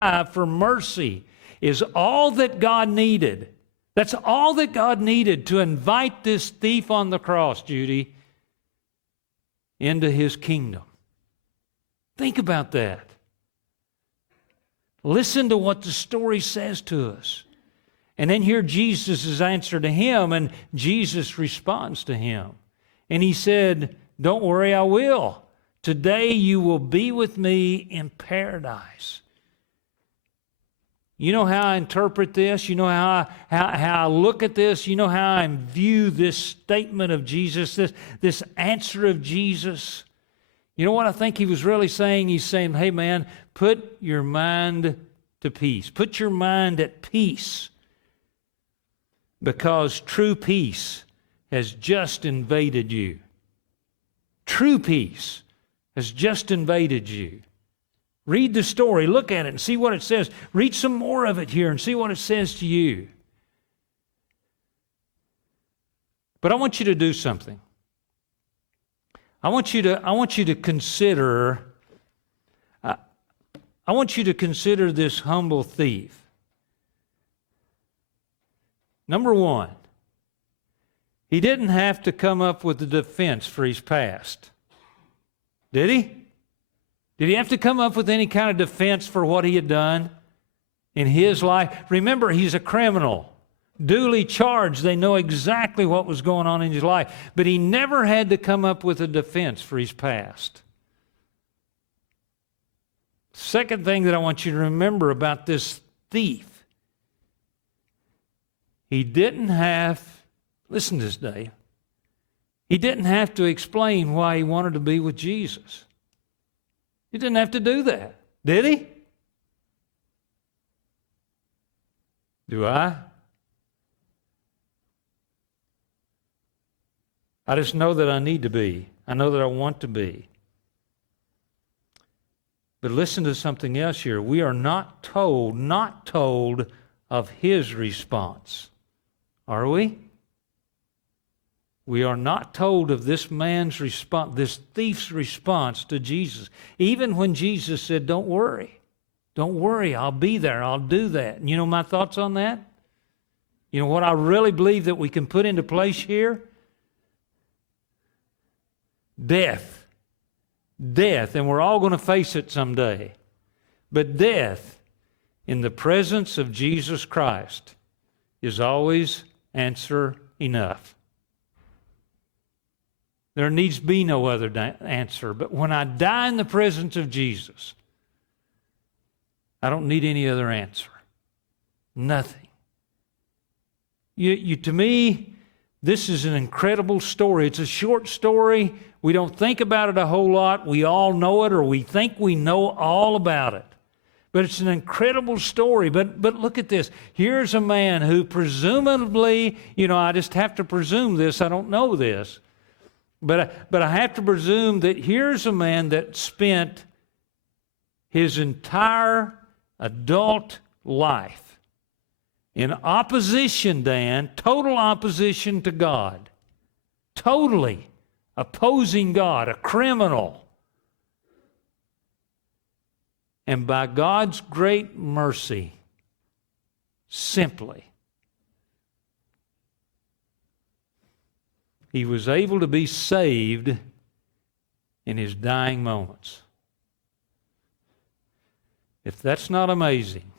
for mercy is all that God needed. That's all that God needed to invite this thief on the cross, Judy, into His kingdom. Think about that. Listen to what the story says to us. And then hear Jesus' answer to him, and Jesus responds to him. And He said, "Don't worry, I will. Today you will be with me in paradise." You know how I interpret this? You know how I look at this? You know how I view this statement of Jesus, this answer of Jesus? You know what I think He was really saying? He's saying, hey man, put your mind to peace. Put your mind at peace, because true peace has just invaded you. True peace has just invaded you. Read the story, look at it, and see what it says. Read some more of it here and see what it says to you. But I want you to do something. I want you to consider. I want you to consider this humble thief. Number one, he didn't have to come up with a defense for his past. Did he? Did he have to come up with any kind of defense for what he had done in his life? Remember, he's a criminal, duly charged. They know exactly what was going on in his life. But he never had to come up with a defense for his past. Second thing that I want you to remember about this thief, he didn't have, listen to this, Dave, he didn't have to explain why he wanted to be with Jesus. He didn't have to do that, did he? Do I? I just know that I need to be. I know that I want to be. But listen to something else here. We are not told of his response. Are we? We are not told of this man's response, this thief's response to Jesus. Even when Jesus said, don't worry, I'll be there, I'll do that. And you know my thoughts on that? You know what I really believe that we can put into place here? Death, and we're all going to face it someday. But death in the presence of Jesus Christ is always answer enough. There needs to be no other answer. But when I die in the presence of Jesus, I don't need any other answer. Nothing. To me, this is an incredible story. It's a short story. We don't think about it a whole lot. We all know it, or we think we know all about it. But it's an incredible story. But look at this. Here's a man who presumably, I just have to presume this. I don't know this. But I have to presume that here's a man that spent his entire adult life in opposition, Dan, total opposition to God. Totally opposing God, a criminal. And by God's great mercy, simply, he was able to be saved in his dying moments. If that's not amazing,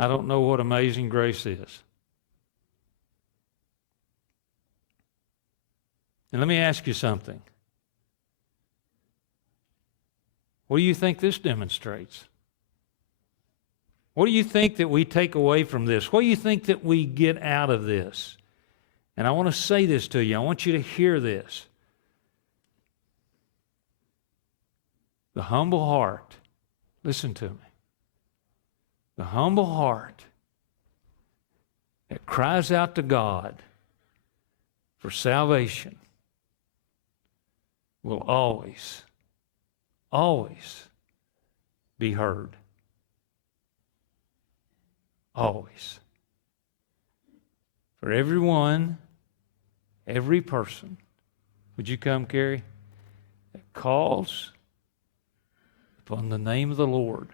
I don't know what amazing grace is. And let me ask you something. What do you think this demonstrates? What do you think that we take away from this? What do you think that we get out of this? And I want to say this to you. I want you to hear this. The humble heart, listen to me. The humble heart that cries out to God for salvation will always, always be heard. Always. For everyone, every person, would you come, Carrie, that calls upon the name of the Lord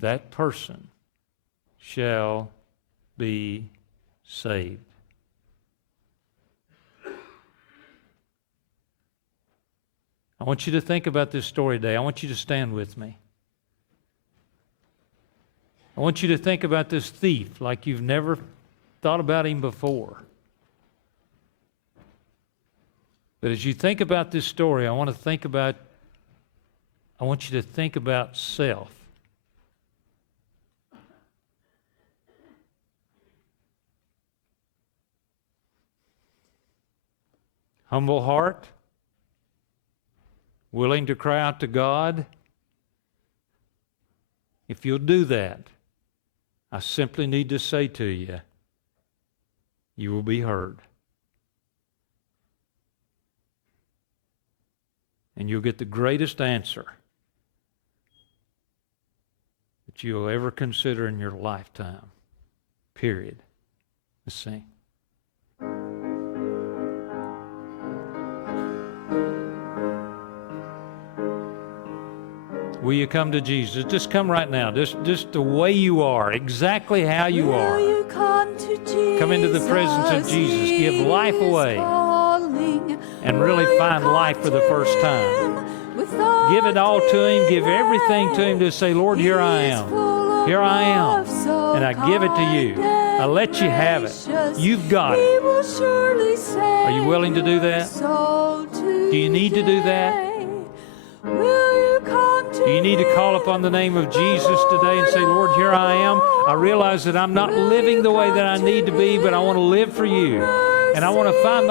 that person shall be saved. I want you to think about this story today. I want you to stand with me. I want you to think about this thief like you've never thought about him before. But as you think about this story, I want you to think about self. Humble heart, willing to cry out to God. If you'll do that, I simply need to say to you, you will be heard. And you'll get the greatest answer that you'll ever consider in your lifetime. Period. Let's sing. Will you come to Jesus? Just come right now. Just the way you are, exactly how you are. You come into the presence of Jesus. Give life away. And really find life for the first time. Give it all to Him. Give everything to Him. Just say, Lord, here I am. Here I am. And I give it to you. I let you have it. You've got it. Are you willing to do that? Do you need to do that? Do you need to call upon the name of Jesus today and say, Lord, here I am. I realize that I'm not living the way that I need to be, but I want to live for you. And I want to find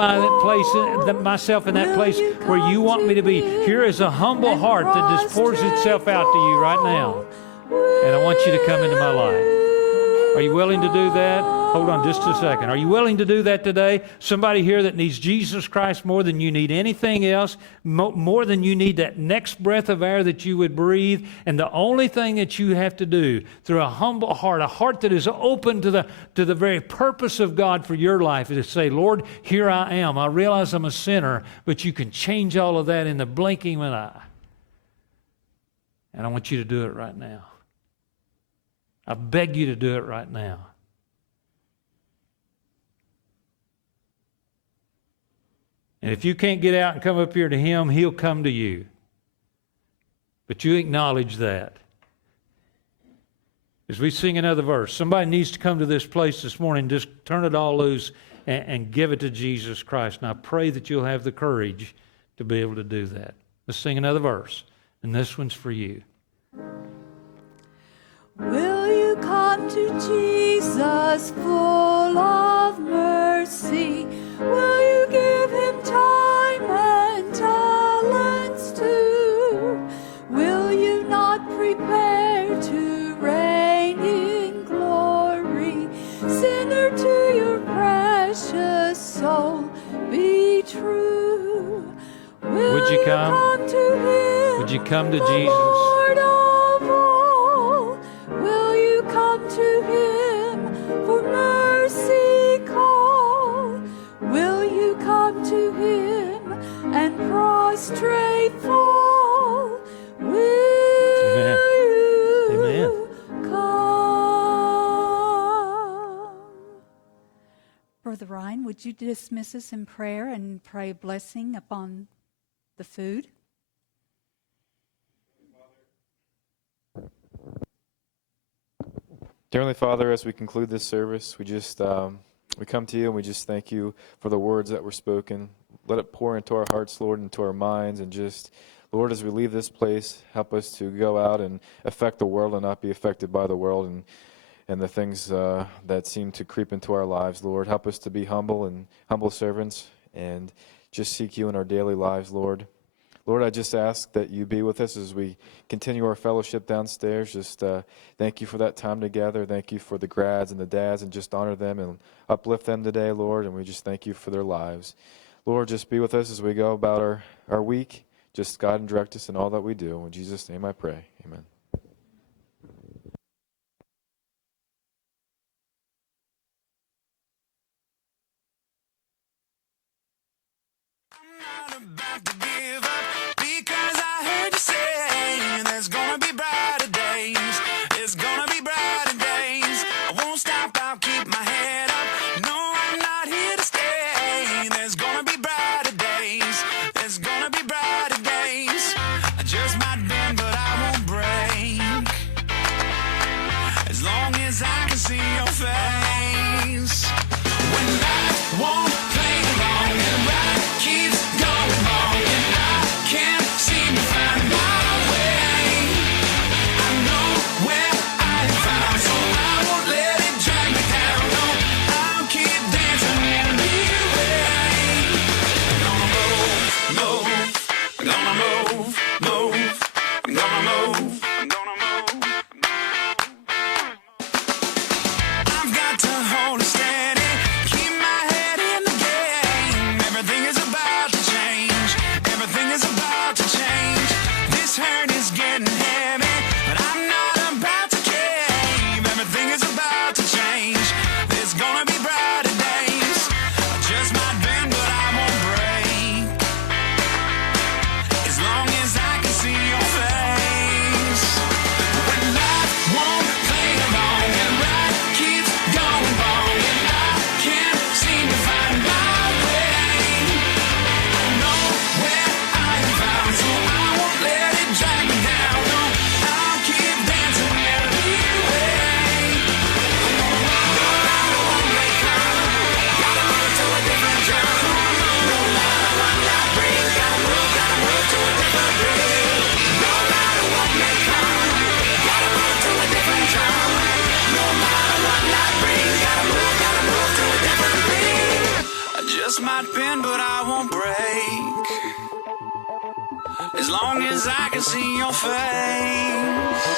myself in that place where you want me to be. Here is a humble heart that just pours itself out to you right now. And I want you to come into my life. Are you willing to do that? Hold on just a second. Are you willing to do that today? Somebody here that needs Jesus Christ more than you need anything else, more than you need that next breath of air that you would breathe. And the only thing that you have to do through a humble heart, a heart that is open to the very purpose of God for your life, is to say, Lord, here I am. I realize I'm a sinner, but you can change all of that in the blinking of an eye. And I want you to do it right now. I beg you to do it right now. And if you can't get out and come up here to Him, He'll come to you. But you acknowledge that. As we sing another verse, somebody needs to come to this place this morning, just turn it all loose and give it to Jesus Christ. And I pray that you'll have the courage to be able to do that. Let's sing another verse, and this one's for you. Will you come to Jesus full of mercy? Will you give Him time and talents too? Will you not prepare to reign in glory? Sinner, to your precious soul be true. Would you come? To Him, would you come to Jesus? Lord of all? Will you come to Him for mercy call? Will you come to Him and prostrate fall? Will you come? Brother Ryan, would you dismiss us in prayer and pray a blessing upon the food? Dear Heavenly Father, as we conclude this service, we come to you and we just thank you for the words that were spoken. Let it pour into our hearts, Lord, into our minds, and just, Lord, as we leave this place, help us to go out and affect the world and not be affected by the world and the things that seem to creep into our lives, Lord. Help us to be humble servants and just seek you in our daily lives, Lord. Lord, I just ask that you be with us as we continue our fellowship downstairs. Just thank you for that time together. Thank you for the grads and the dads, and just honor them and uplift them today, Lord. And we just thank you for their lives. Lord, just be with us as we go about our week. Just guide and direct us in all that we do. In Jesus' name I pray. Amen. About to give up because I heard you say there's gonna be brighter days. It's gonna face. When life won't play along and right keeps going wrong and I can't seem to find my way. I know where I'm found, so I won't let it drag me down. No, I'll keep dancing anyway. I'm gonna move, I'm gonna move, I'm gonna move. I've got to hold it steady, keep my head in the game. Everything is about to change, everything is about to change. This hurt is getting heavy, but I'm not about to cave. Everything is about to change, there's gonna be brighter days. I just might bend, but I won't break, as long as I can see your face. When life won't play along and right keeps going wrong and I can't seem to find my way. I know where I'm found, so I won't let it drag me down. No, I'll keep dancing anyway. No matter what may come, gotta move to a different drum. No matter what life brings, gotta move to a different beat. No matter what may come, gotta move to a different drum. No matter what life brings, gotta move to a different beat. I just might bend, but I won't break, as long as I can see your face.